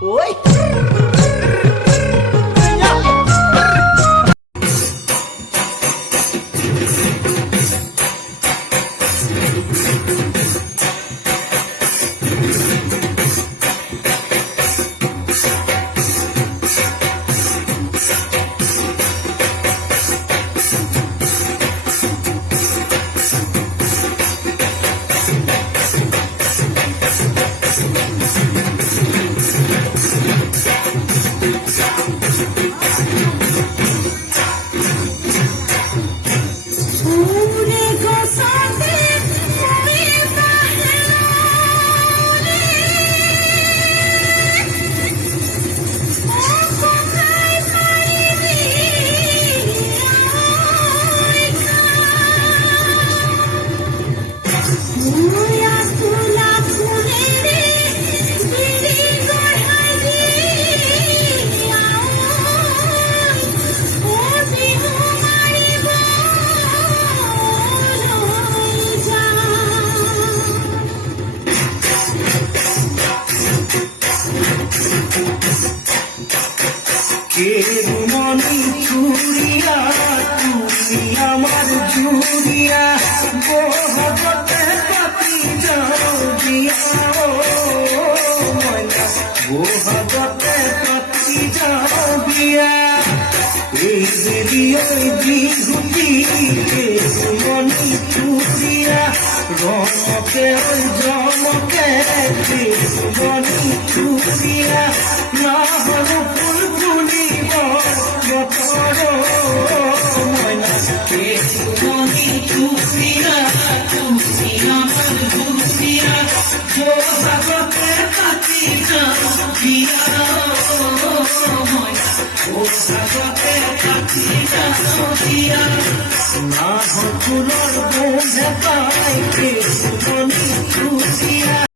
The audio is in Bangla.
ওই মনি চুরিয়া তুমি আমার জুরিয়া গোহতে পাতি যাও দিয়া গোহতে পাতি যাও দিয়া এই দিহুতি মনি চুরিয়া রমকে জমকে মনি চুরিয়া না হল ফুলফুলি ময়না মনি চুরিয়া তুমি আমার জুরিয়া গোহতে পাতি যাও দিয়া গোহতে পাতি যাও দিয়া না হকুলর বোঝে পাইতে মনি চুরিয়া